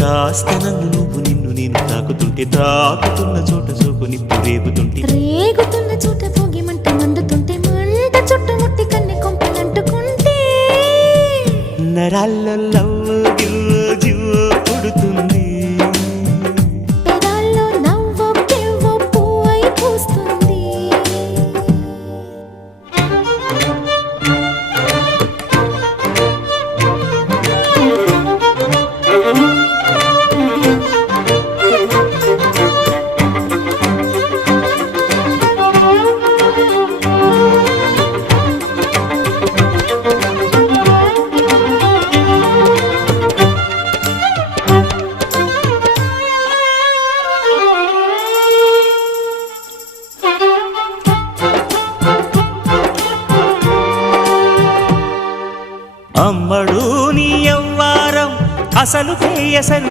కాస్త నన్ను నువ్వు నిన్ను నేను తాకుతుంటే తాకుతున్న చోట సోకు నిప్పు రేగుతుంటే రేగుతున్న చోట భోగి మంట మండుతుంటే మంట చుట్టుముట్టి కన్నె కొంపలంటుకుంటే నరాల్లో లవ్వు గివ్వు జివ్వు పుడుతుంది పెదాల్లో నవ్వు కెవ్వు పువ్వై పూస్తుంది అమ్మడు నీ యవ్వారం అసలు కేయసలు